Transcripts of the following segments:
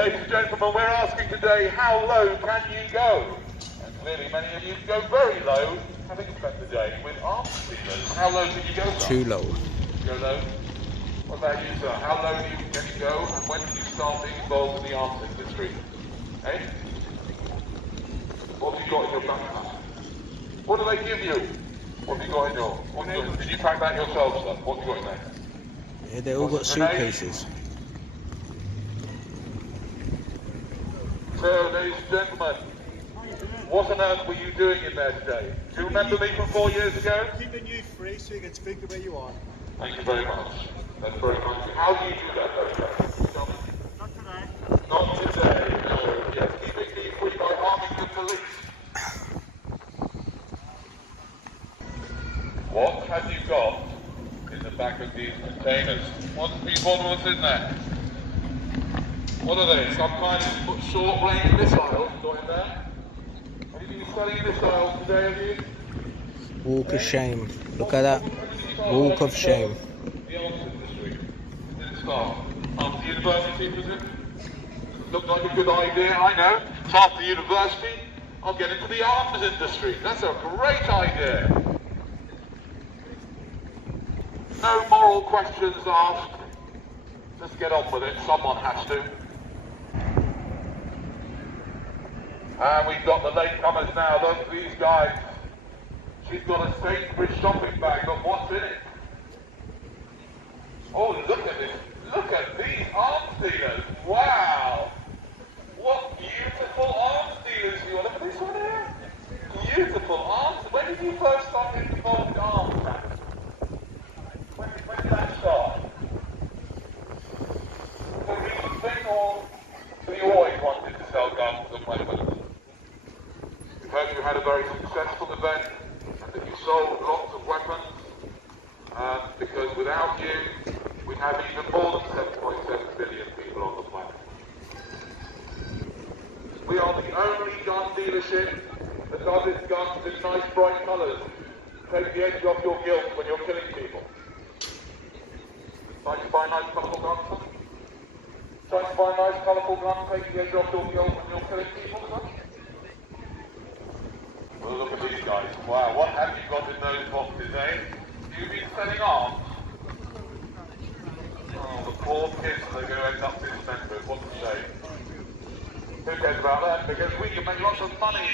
Ladies and gentlemen, we're asking today, how low can you go? And clearly many of you go very low, having spent the day with arms dealers. How low can you go, sir? Too low. Go low? What about you, sir? How low can you go, and when did you start being involved in the arms industry? Eh? What have you got in your backpack? What do they give you? What have you got in your... Did you pack that yourself, sir? What have you got in there? Yeah, they all got suitcases. So, ladies and gentlemen, what on earth were you doing in there today? Do you remember me from 4 years ago? Keeping you free so you can speak the way you are. Thank you very much. That's very kind of you. How do you do that, though? Not today. Not today, no. Yes, keeping me free by arming the police. What have you got in the back of these containers? What's in there? What are they? Some kind of short-range missiles got in there? Have you been studying missiles today, have you? Walk of shame. Look at that. Walk of shame. The arms industry. Did it start? After university, was it? Looked like a good idea, I know. So after university, I'll get into the arms industry. That's a great idea. No moral questions asked. Just get on with it. Someone has to. And we've got the latecomers now. Look, these guys. She's got a Sainsbury's shopping bag, but what's in it? Oh, look at this. Look at these arms dealers. Wow. What beautiful arms dealers you are. Look at this one here. Beautiful arms. When did you first start getting involved in arms? When did that start? A recent thing, or you always wanted to sell guns and weapons? We hope you had a very successful event and that you sold lots of weapons, because without you, we have even more than 7.7 billion people on the planet. We are the only gun dealership that does its guns in nice bright colours. Take the edge off your guilt when you're killing people. Like to buy nice colourful guns, son? Trying to buy a nice colourful gun, take the edge off your guilt when you're killing people, son? Well, look at these guys. Wow, what have you got in those boxes, eh? You've been selling arms? Oh, the poor kids are going to end up dismembered. What a shame. Who cares about that? Because we can make lots of money.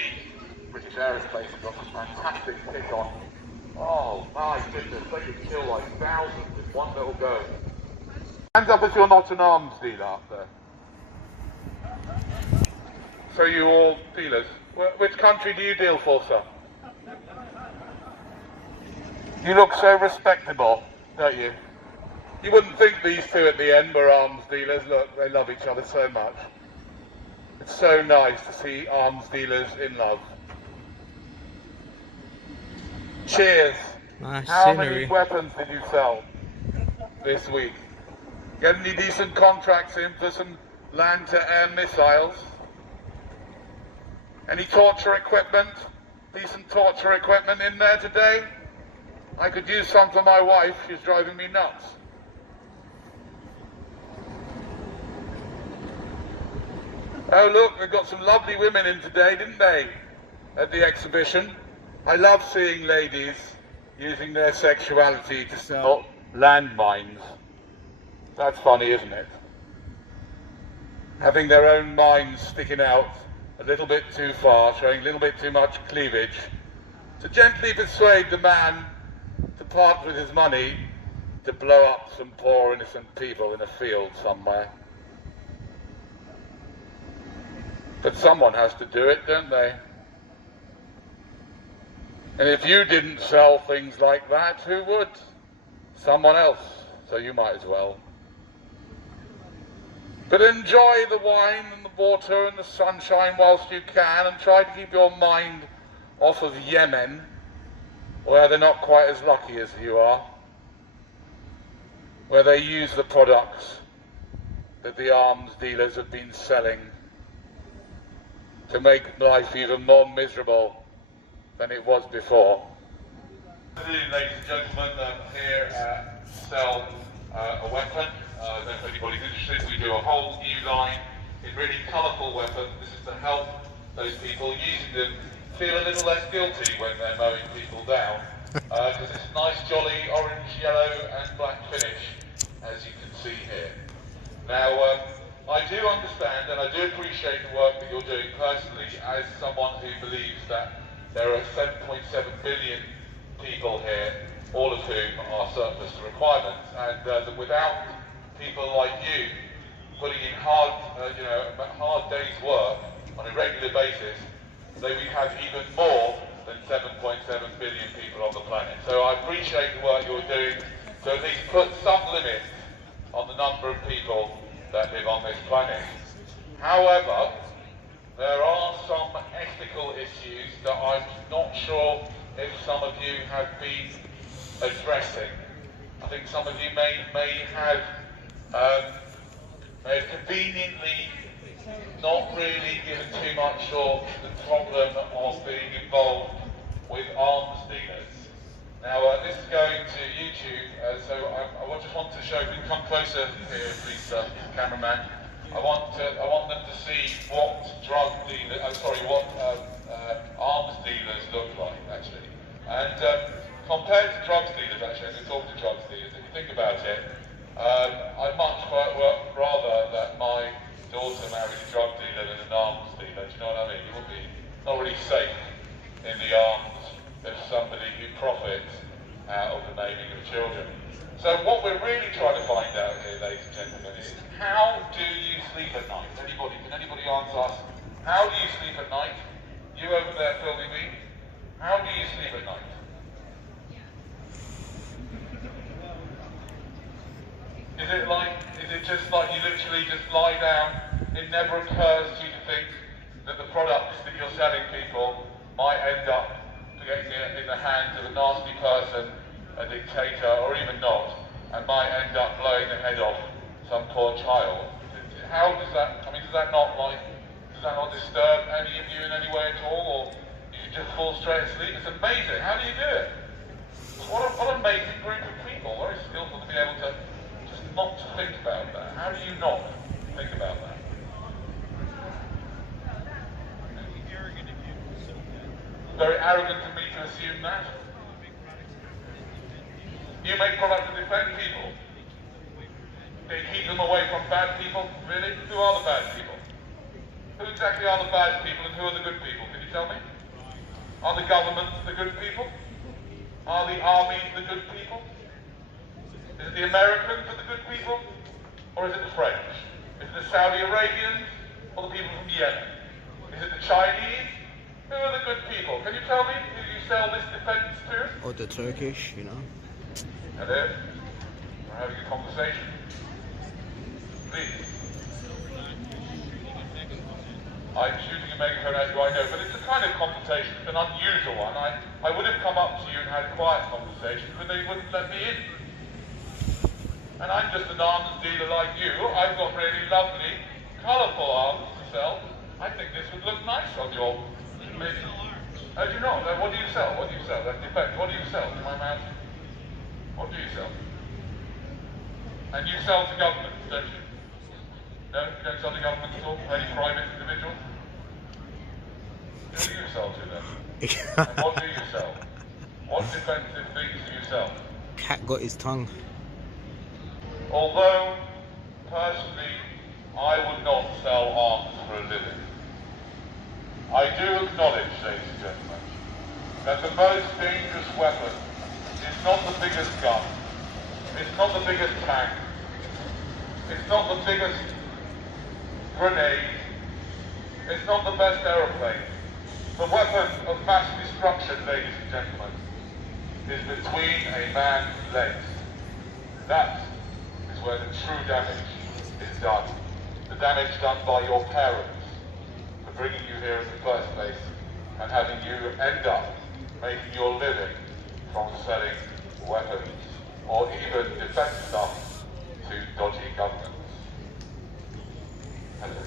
British Aerospace has got some fantastic kick on. Oh, my goodness, they could kill like thousands with one little go. Hands up if you're not an arms dealer up there. So you all dealers. Which country do you deal for, sir? You look so respectable, don't you? You wouldn't think these two at the end were arms dealers. Look, they love each other so much. It's so nice to see arms dealers in love. Cheers. Nice How scenery. many weapons did you sell this week? Get any decent contracts in for some land-to-air missiles? Any torture equipment? Decent torture equipment in there today? I could use some for my wife. She's driving me nuts. Oh look, they've got some lovely women in today, didn't they? At the exhibition. I love seeing ladies using their sexuality to sell landmines. That's funny, isn't it? Having their own minds sticking out a little bit too far, showing a little bit too much cleavage, to gently persuade the man to part with his money to blow up some poor innocent people in a field somewhere. But someone has to do it, don't they? And if you didn't sell things like that, who would? Someone else, so you might as well. But enjoy the wine and the water and the sunshine whilst you can, and try to keep your mind off of Yemen, where they're not quite as lucky as you are, where they use the products that the arms dealers have been selling to make life even more miserable than it was before. Ladies and gentlemen, here sell a weapon. If anybody's interested, we do a whole new line in really colourful weapons. This is to help those people using them feel a little less guilty when they're mowing people down, because it's a nice, jolly orange, yellow and black finish, as you can see here. Now, I do understand and I do appreciate the work that you're doing personally as someone who believes that there are 7.7 billion people here, all of whom are surplus to requirements, and that without people like you putting in hard days' work on a regular basis, they would have even more than 7.7 billion people on the planet. So I appreciate the work you're doing to at least put some limits on the number of people that live on this planet. However, there are some ethical issues that I'm not sure if some of you have been addressing. I think some of you may have conveniently not really given too much of the problem of being involved with arms dealers. Now, this is going to YouTube, so I just want to show. If you can come closer here, please, cameraman. I want them to see what arms dealers look like, actually. And compared to drugs dealers, actually, as we talk to drugs dealers, if you think about it, I'd much rather that my daughter married a drug dealer than an arms dealer. Do you know what I mean? You would be not really safe in the arms of somebody who profits out of the naming of children. So what we're really trying to find out here, ladies and gentlemen, is how do you sleep at night? Can anybody answer us? How do you sleep at night? You over there filming me, how do you sleep at night? Is it just like you literally just lie down? It never occurs to you to think that the products that you're selling people might end up getting in the hands of a nasty person, a dictator, or even not, and might end up blowing the head off some poor child. How does that, does that not disturb any of you in any way at all, or you can just fall straight asleep? It's amazing. How do you do it? What an amazing group of people. Very skillful to be able to just not to think about that. How do you not think about that? Very arrogant of me to assume that. You make products to defend people. They keep them away from bad people. Really? Who are the bad people? Who exactly are the bad people and who are the good people? Can you tell me? Are the governments the good people? Are the armies the good people? Is it the Americans are the good people? Or is it the French? Is it the Saudi Arabians or the people from Yemen? Is it the Chinese? Who are the good people? Can you tell me who you sell this defense to? Or the Turkish, you know. Hello? We're having a conversation. Please. I'm shooting a megaphone at you, I know, but it's a kind of conversation. It's an unusual one. I would have come up to you and had a quiet conversation, but they wouldn't let me in. And I'm just an arms dealer like you. I've got really lovely, colourful arms to sell. I think this would look nice on your... How do you know? What do you sell? What do you sell? That depends. What do you sell? To my man? What do you sell? And you sell to governments, don't you? No? You don't sell to governments at all? Any private individuals? Who do you sell to then? And what do you sell? What defensive things do you sell? Cat got his tongue. Although, personally, I would not sell arms for a living, I do acknowledge, ladies and gentlemen, that the most dangerous weapon is not the biggest gun, it's not the biggest tank, it's not the biggest grenade, it's not the best aeroplane. The weapon of mass destruction, ladies and gentlemen, is between a man's legs. That is where the true damage is done. The damage done by your parents for bringing you here in the first place and having you end up making your living from selling weapons or even defense stuff to dodgy governments. Hello.